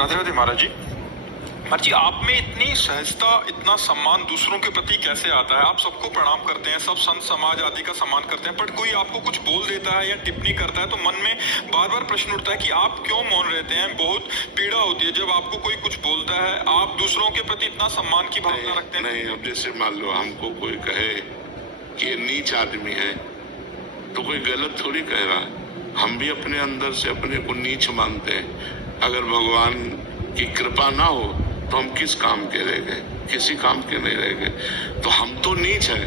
राधे राधे महाराज जी। महाराज जी, आप में इतनी सहजता, इतना सम्मान दूसरों के प्रति कैसे आता है? आप सबको प्रणाम करते हैं, सब संत समाज आदि का सम्मान करते हैं, पर कोई आपको कुछ बोल देता है या टिप्पणी करता है तो मन में बार बार प्रश्न उठता है कि आप क्यों मौन रहते हैं। बहुत पीड़ा होती है जब आपको कोई कुछ बोलता है। आप दूसरों के प्रति इतना सम्मान की भावना रखते हैं। नहीं, अब जैसे मान लो हमको कोई कहे कि ये नीच आदमी है तो कोई गलत थोड़ी कह रहा है। हम भी अपने अंदर से अपने को नीच मानते हैं। अगर भगवान की कृपा ना हो तो हम किस काम के रह गए? किसी काम के नहीं रह गए। तो हम तो नीच है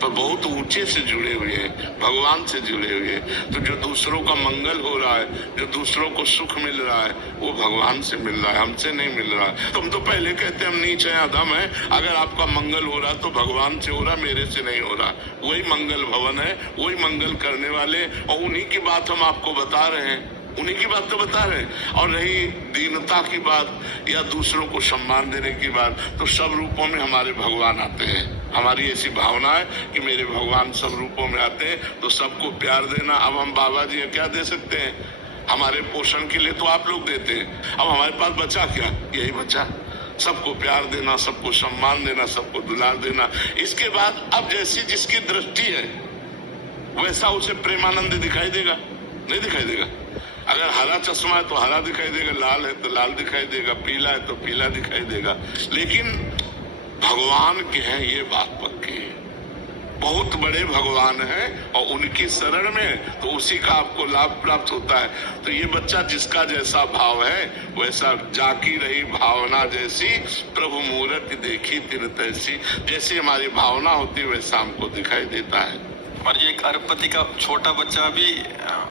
पर बहुत ऊंचे से जुड़े हुए हैं, भगवान से जुड़े हुए हैं। तो जो दूसरों का मंगल हो रहा है, जो दूसरों को सुख मिल रहा है, वो भगवान से मिल रहा है, हमसे नहीं मिल रहा है। तो हम तो पहले कहते हैं हम नीच है, अधम है। अगर आपका मंगल हो रहा तो भगवान से हो रहा, मेरे से नहीं हो रहा। वही मंगल भवन है, वही मंगल करने वाले, और उन्हीं की बात हम आपको बता रहे हैं, उन्हीं की बात तो बता रहे हैं। और रही दीनता की बात या दूसरों को सम्मान देने की बात, तो सब रूपों में हमारे भगवान आते हैं। हमारी ऐसी भावना है कि मेरे भगवान सब रूपों में आते हैं, तो सबको प्यार देना। अब हम बाबा जी क्या दे सकते हैं? हमारे पोषण के लिए तो आप लोग देते हैं। अब हमारे पास बचा क्या? यही बचा, सबको प्यार देना, सबको सम्मान देना, सबको दुलार देना। इसके बाद अब जैसी जिसकी दृष्टि है वैसा उसे प्रेमानंद दिखाई देगा? नहीं दिखाई देगा। अगर हरा चश्मा है तो हरा दिखाई देगा, लाल है तो लाल दिखाई देगा, पीला है तो पीला दिखाई देगा। लेकिन भगवान के हैं ये बात पक्की है, बहुत बड़े भगवान हैं और उनकी शरण में तो उसी का आपको लाभ प्राप्त होता है। तो ये बच्चा जिसका जैसा भाव है वैसा जाकी रही भावना जैसी, प्रभु मूरत देखी तिन तैसी। जैसी हमारी भावना होती है वैसा हमको दिखाई देता है। और ये एक अरबपति का छोटा बच्चा भी